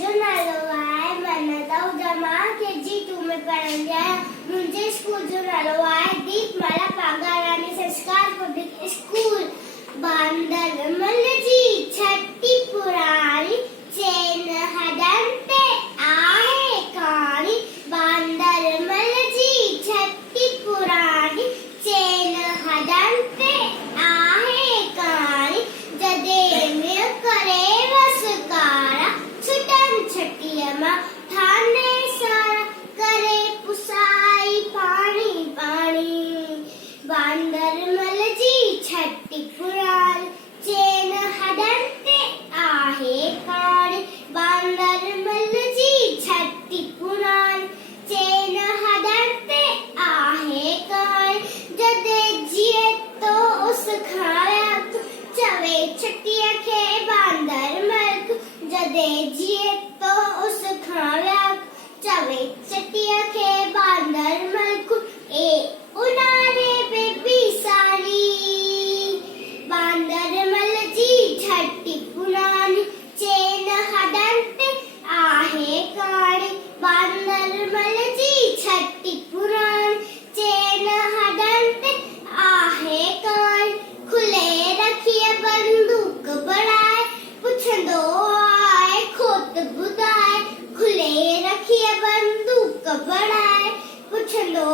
जो नालो आहे मनता जमा के जी तुम्हें पढ़न जाए मुझे स्कूल जो नालो आहे दीपमाला पागारानी संस्कार पब्लिक स्कूल बांदर मल जी छठी पुरानी चैन हदंते आहे कहानी बांदर मल जी छठी पुरानी चैन हदंते आहे कहानी जदे में करे वसकारा छुटन छटियमा थाने सारा करे पुसाई पानी पानी बांदर मल जी छठी पुरानी चैन हदंते आहे कहानी बांदर मल जी छठी पुरानी चैन हदंते आहे कहानी जदे जिए तो उस खाया चवे छटिया के बांदर मल जदे जिए तो उस खाया चवे छटिया के बांदर मल ए उनारे पे पिसारी बांदर मल जी छठी पुरानी चैन हदंते आहे कहानी बांदर मल जी छठी पुरानी चैन हदंते आहे कहानी खुले रखिए बंदूक बढ़ाए पुछंदो आए खोत बुधाए खुले रखिए बंदूक बढ़ाए पुछंदो